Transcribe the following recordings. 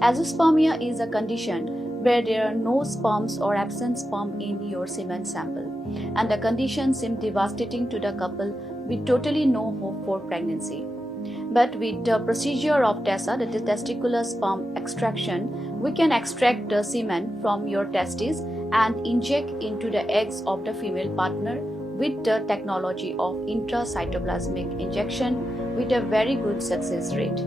Azoospermia is a condition where there are no sperms or absent sperm in your semen sample, and the condition seems devastating to the couple with totally no hope for pregnancy. But with the procedure of TESA, that is testicular sperm extraction, we can extract the semen from your testes and inject into the eggs of the female partner with the technology of intracytoplasmic injection with a very good success rate.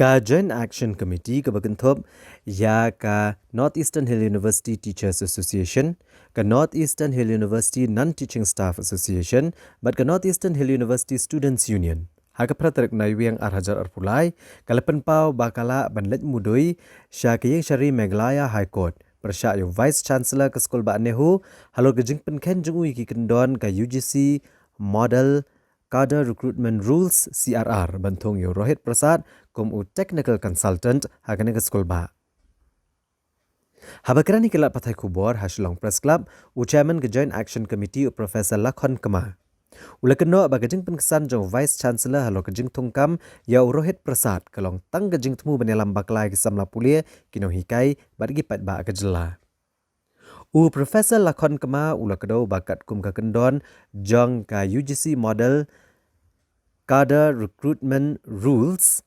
Ka Joint Action Committee ka bagantop ya ka Northeastern Hill University Teachers Association, ka Northeastern Hill University Non-Teaching Staff Association, but ka Northeastern Hill University Students Union. Haka pratrek na wiang arhajar arpulai, kalapan pau bakala banlet mudoi, sya kayeng syari Meghalaya High Court. Persya yo Vice Chancellor ka Skol ba NEHU, halo gejing penken jengui ki kendon ka UGC Model Cadre Recruitment Rules CRR bantong yo Rohit Prasad kum u Technical Consultant hagane ka Skol ba. Habakrani kelat pathai kubor Hashlong Press Club u Chairman ke Joint Action Committee u Professor Lakhon Kama. Ulakeno bagajing penkesan jong Vice Chancellor halo kejing thungkam ya Rohit Prasad kalong tang kejing temu benelam baklai ke samla pulia kino hikai badgi pat ba kejela. U Professor Lakhon Kama ulakado bakat kum ka kendon jong ka UGC Model Cadre Recruitment Rules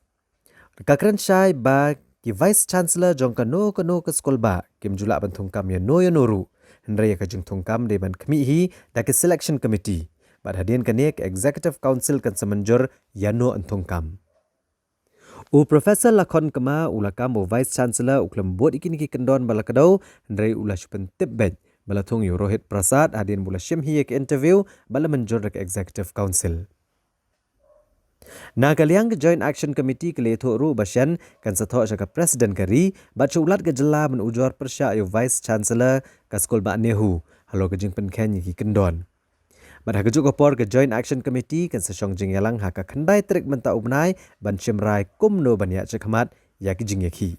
kakran syai ba ki Vice Chancellor jong ka no ke skol ba kim julak ban thungkam ya no noru hendrai ka jing thungkam de ban kmi hi da ke Selection Committee bad hadian kane ke Executive Council kan semenjur ya no thungkam. U Professor Lakhon Kama ulakam bo Vice Chancellor uklem bot ikini ki kendon balakado hendrai ula shupen tibet balathung yo Rohit Prasad hadian bula shim hi ke interview bala menjur ke Executive Council. Nagaliang ke Joint Action Committee ke letho ru basyan kan satho syaka President kari bat ulat ke jela men ujor persya yo Vice Chancellor ka Skol ba NEHU halo ke jing penken ki kendon. Bat hagejuk opor ke Joint Action Committee kan sasyong jing yalang haka khandai trik menta ubnai ban chimrai kumno ban ya chekhamat ya ki jing yakhi.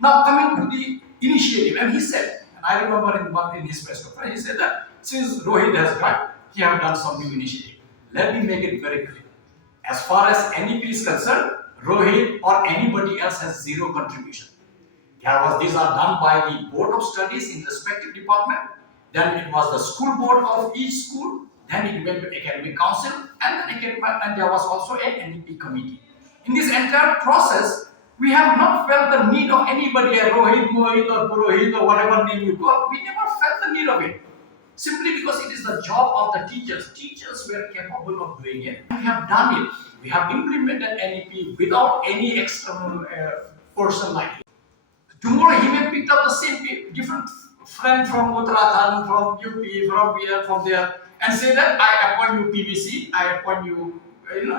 Now coming to the initiative, and he said, and I remember in his press conference, he said that since Rohit has got, he has done some new initiative. Let me make it very clear. As far as NEP is concerned, Rohit or anybody else has zero contribution. These are done by the Board of Studies in respective department. Then it was the school board of each school. Then it went to academic council, and there was also a NEP committee. In this entire process, we have not felt the need of anybody, a Rohit, Mohit, or Purohit, or whatever name you call. We never felt the need of it. Simply because it is the job of the teachers. Teachers were capable of doing it. We have done it. We have implemented NEP without any external person like it. Tomorrow he may pick up the same different friend from Uttarakhand, from UP, from here, from there, and say that I appoint you PVC, I appoint you,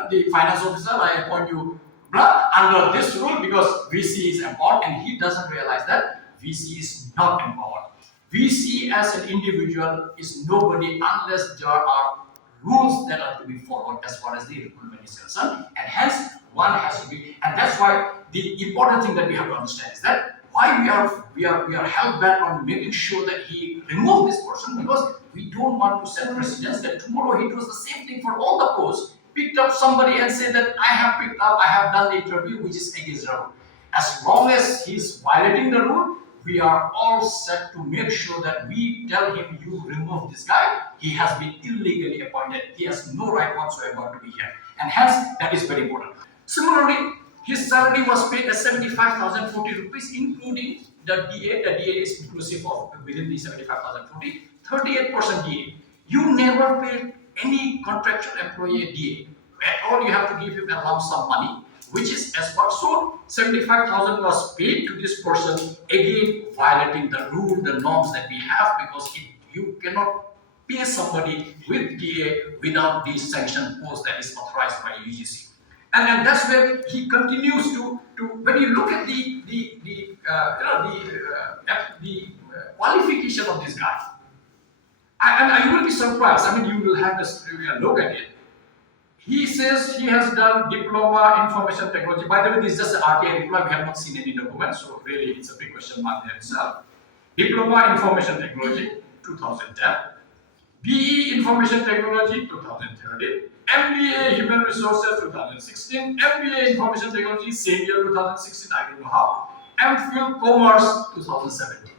the finance officer, I appoint you under this rule because VC is empowered, and he doesn't realize that VC is not empowered. VC as an individual is nobody unless there are rules that are to be followed as far as the recruitment is concerned, and hence one has to be, and that's why the important thing that we have to understand is that why we are hell bent on making sure that he remove this person, because we don't want to set precedents that tomorrow he does the same thing for all the posts, picked up somebody and say that I have done the interview which is against the rule. As long as he's violating the rule, we are all set to make sure that we tell him, you remove this guy, he has been illegally appointed, he has no right whatsoever to be here, and hence that is very important. Similarly, his salary was paid as 75,040 rupees, including the DA. The DA is inclusive of within the 75,040, 38% DA. You never pay any contractual employee DA. At all, you have to give him a lump sum money, which is as far. So 75,000 was paid to this person, again violating the rule, the norms that we have, because you cannot pay somebody with DA without the sanctioned post that is authorized by UGC. And that's where he continues to when you look at the qualification of this guy, and you will be surprised. I mean, you will have a look at it. He says he has done diploma information technology. By the way, this is just an RTI diploma. We have not seen any documents, so really it's a big question mark there itself. Diploma information technology, 2010. BE Information Technology 2013, MBA Human Resources 2016, MBA Information Technology same year 2016, I don't know how, MPhil Commerce 2017.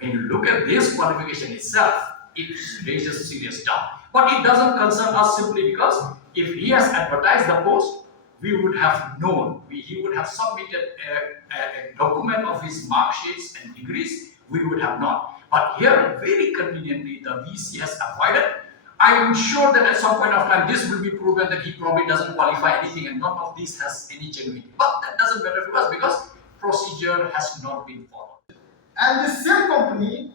When you look at this qualification itself, it raises serious doubt. But it doesn't concern us simply because if he has advertised the post, we would have known, he would have submitted a document of his mark sheets and degrees, we would have known. But here, very conveniently, the VC has avoided. I am sure that at some point of time, this will be proven that he probably doesn't qualify anything and none of this has any genuinity. But that doesn't matter to us because procedure has not been followed. And the same company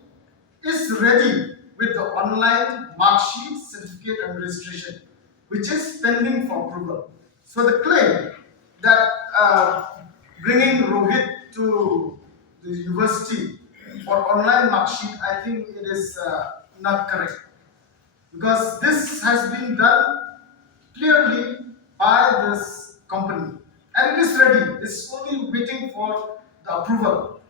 is ready with the online mark sheet, certificate and registration, which is pending for approval. So the claim that bringing Rohit to the university for online mark sheet, I think it is not correct. Because this has been done clearly by this company. And it is ready. It's only waiting for the approval.